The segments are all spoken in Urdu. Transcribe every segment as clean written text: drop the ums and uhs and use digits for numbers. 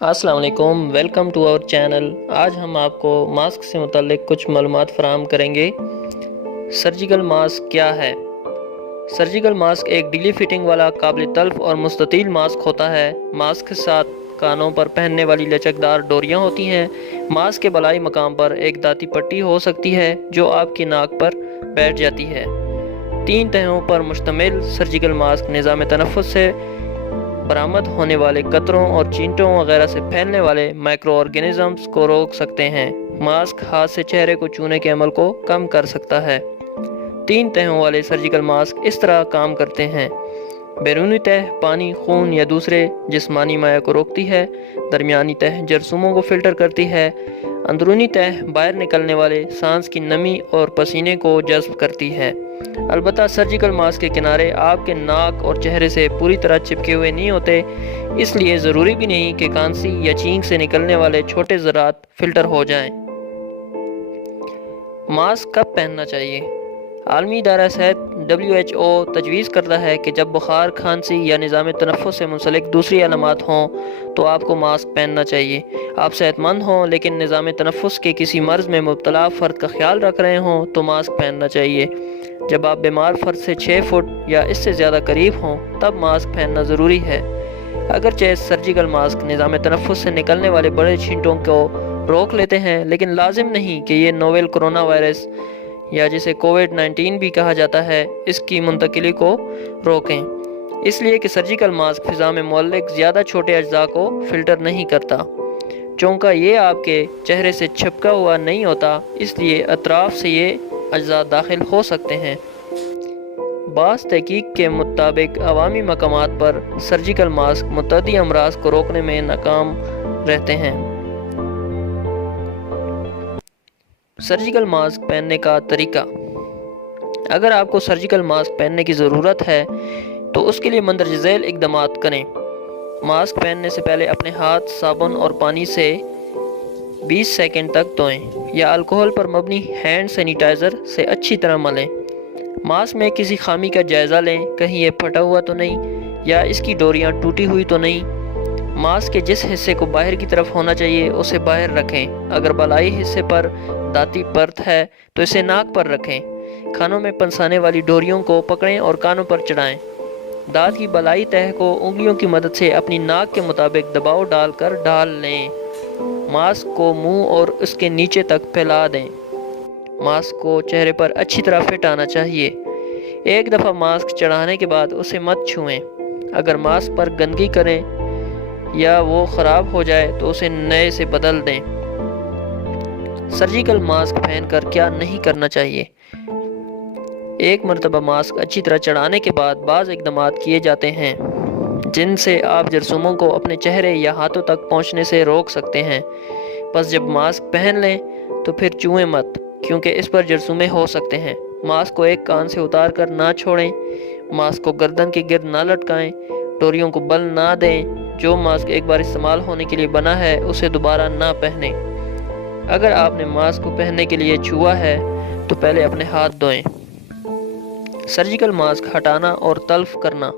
السلام علیکم، ویلکم ٹو آور چینل۔ آج ہم آپ کو ماسک سے متعلق کچھ معلومات فراہم کریں گے۔ سرجیکل ماسک کیا ہے؟ سرجیکل ماسک ایک ڈھیلی فٹنگ والا قابل تلف اور مستطیل ماسک ہوتا ہے۔ ماسک کے ساتھ کانوں پر پہننے والی لچکدار ڈوریاں ہوتی ہیں۔ ماسک کے بالائی مقام پر ایک دھاتی پٹی ہو سکتی ہے جو آپ کی ناک پر بیٹھ جاتی ہے۔ 3 تہوں پر مشتمل سرجیکل ماسک نظام تنفس سے برآمد ہونے والے قطروں اور چینٹوں وغیرہ سے پھیلنے والے مائکرو آرگینزمز کو روک سکتے ہیں۔ ماسک ہاتھ سے چہرے کو چھونے کے عمل کو کم کر سکتا ہے۔ 3 تہوں والے سرجیکل ماسک اس طرح کام کرتے ہیں۔ بیرونی تہ پانی، خون یا دوسرے جسمانی مائع کو روکتی ہے۔ درمیانی تہ جراثیموں کو فلٹر کرتی ہے۔ اندرونی تہ باہر نکلنے والے سانس کی نمی اور پسینے کو جذب کرتی ہے۔ البتہ سرجیکل ماسک کے کنارے آپ کے ناک اور چہرے سے پوری طرح چپکے ہوئے نہیں ہوتے، اس لیے ضروری بھی نہیں کہ کھانسی یا چھینک سے نکلنے والے چھوٹے ذرات فلٹر ہو جائیں۔ ماسک کب پہننا چاہیے؟ عالمی ادارہ صحت WHO تجویز کرتا ہے کہ جب بخار، کھانسی یا نظام تنفس سے منسلک دوسری علامات ہوں تو آپ کو ماسک پہننا چاہیے۔ آپ صحت مند ہوں لیکن نظام تنفس کے کسی مرض میں مبتلا فرد کا خیال رکھ رہے ہوں تو ماسک پہننا چاہیے۔ جب آپ بیمار فرد سے 6 فٹ یا اس سے زیادہ قریب ہوں تب ماسک پہننا ضروری ہے۔ اگرچہ سرجیکل ماسک نظام تنفس سے نکلنے والے بڑے چھینٹوں کو روک لیتے ہیں، لیکن لازم نہیں کہ یہ نویل کرونا وائرس یا جسے کووڈ-19 بھی کہا جاتا ہے اس کی منتقلی کو روکیں۔ اس لیے کہ سرجیکل ماسک فضا میں معلق زیادہ چھوٹے اجزاء کو فلٹر نہیں کرتا۔ چونکہ یہ آپ کے چہرے سے چھپکا ہوا نہیں ہوتا، اس لیے اطراف سے یہ اجزاء داخل ہو سکتے ہیں۔ بعض تحقیق کے مطابق عوامی مقامات پر سرجیکل ماسک متعدی امراض کو روکنے میں ناکام رہتے ہیں۔ سرجیکل ماسک پہننے کا طریقہ۔ اگر آپ کو سرجیکل ماسک پہننے کی ضرورت ہے تو اس کے لیے مندرجہ ذیل اقدامات کریں۔ ماسک پہننے سے پہلے اپنے ہاتھ صابن اور پانی سے 20 سیکنڈ تک دھوئیں یا الکحل پر مبنی ہینڈ سینیٹائزر سے اچھی طرح ملیں۔ ماسک میں کسی خامی کا جائزہ لیں، کہیں یہ پھٹا ہوا تو نہیں یا اس کی ڈوریاں ٹوٹی ہوئی تو نہیں۔ ماسک کے جس حصے کو باہر کی طرف ہونا چاہیے اسے باہر رکھیں۔ اگر بالائی حصے پر دھاتی پرت ہے تو اسے ناک پر رکھیں۔ کانوں میں پنسانے والی ڈوریوں کو پکڑیں اور کانوں پر چڑھائیں۔ دانت کی بالائی تہہ کو انگلیوں کی مدد سے اپنی ناک کے مطابق دباؤ ڈال کر ڈال لیں۔ ماسک کو منہ اور اس کے نیچے تک پھیلا دیں۔ ماسک کو چہرے پر اچھی طرح فٹ آنا چاہیے۔ ایک دفعہ ماسک چڑھانے کے بعد اسے مت چھوئیں۔ اگر ماسک پر گندگی کریں یا وہ خراب ہو جائے تو اسے نئے سے بدل دیں۔ سرجیکل ماسک پہن کر کیا نہیں کرنا چاہیے؟ ایک مرتبہ ماسک اچھی طرح چڑھانے کے بعد بعض اقدامات کیے جاتے ہیں جن سے آپ جراثیموں کو اپنے چہرے یا ہاتھوں تک پہنچنے سے روک سکتے ہیں۔ بس جب ماسک پہن لیں تو پھر چھوئیں مت، کیونکہ اس پر جراثیم ہو سکتے ہیں۔ ماسک کو ایک کان سے اتار کر نہ چھوڑیں۔ ماسک کو گردن کے گرد نہ لٹکائیں۔ ڈوریوں کو بل نہ دیں۔ جو ماسک ایک بار استعمال ہونے کے لیے بنا ہے اسے دوبارہ نہ پہنیں۔ اگر آپ نے ماسک کو پہننے کے لیے چھوا ہے تو پہلے اپنے ہاتھ دھوئیں۔ سرجیکل ماسک ہٹانا اور تلف کرنا۔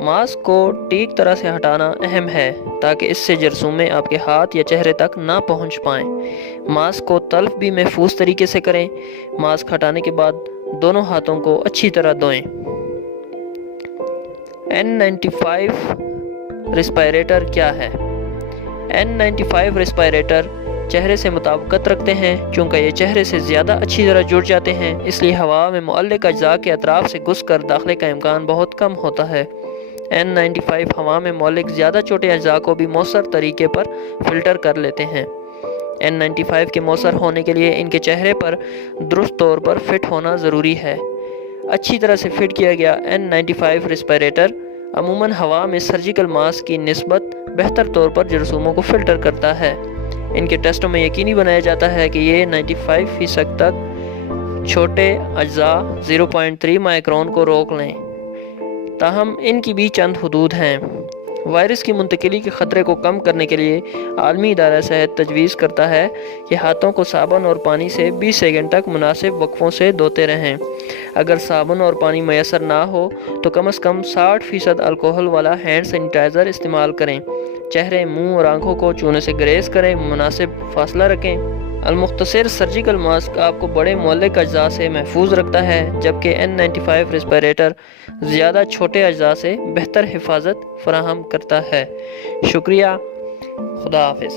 ماسک کو ٹھیک طرح سے ہٹانا اہم ہے تاکہ اس سے جراثیم آپ کے ہاتھ یا چہرے تک نہ پہنچ پائیں۔ ماسک کو تلف بھی محفوظ طریقے سے کریں۔ ماسک ہٹانے کے بعد دونوں ہاتھوں کو اچھی طرح دھوئیں۔ N95 ریسپیریٹر کیا ہے؟ N95 ریسپیریٹر چہرے سے مطابقت رکھتے ہیں۔ چونکہ یہ چہرے سے زیادہ اچھی طرح جڑ جاتے ہیں اس لیے ہوا میں معلق اجزاء کے اطراف سے گھس کر داخلے کا امکان بہت کم ہوتا ہے۔ N95 ہوا میں معلق زیادہ چھوٹے اجزاء کو بھی مؤثر طریقے پر فلٹر کر لیتے ہیں۔ N95 کے مؤثر ہونے کے لیے ان کے چہرے پر درست طور پر فٹ ہونا ضروری ہے۔ اچھی طرح سے فٹ کیا گیا N95 ریسپیریٹر عموماً ہوا میں سرجیکل ماسک کی نسبت بہتر طور پر جراثیموں کو فلٹر کرتا ہے۔ ان کے ٹیسٹوں میں یقینی بنایا جاتا ہے کہ یہ 95% تک چھوٹے اجزاء 0.3 مائکرون کو روک لیں۔ تاہم ان کی بھی چند حدود ہیں۔ وائرس کی منتقلی کے خطرے کو کم کرنے کے لیے عالمی ادارہ صحت تجویز کرتا ہے کہ ہاتھوں کو صابن اور پانی سے 20 سیکنڈ تک مناسب وقفوں سے دھوتے رہیں۔ اگر صابن اور پانی میسر نہ ہو تو کم از کم 60% الکحل والا ہینڈ سینیٹائزر استعمال کریں۔ چہرے، منہ اور آنکھوں کو چونے سے گریز کریں، مناسب فاصلہ رکھیں۔ المختصر سرجیکل ماسک آپ کو بڑے مہلک اجزاء سے محفوظ رکھتا ہے، جبکہ N95 ریسپیریٹر زیادہ چھوٹے اجزاء سے بہتر حفاظت فراہم کرتا ہے۔ شکریہ، خدا حافظ۔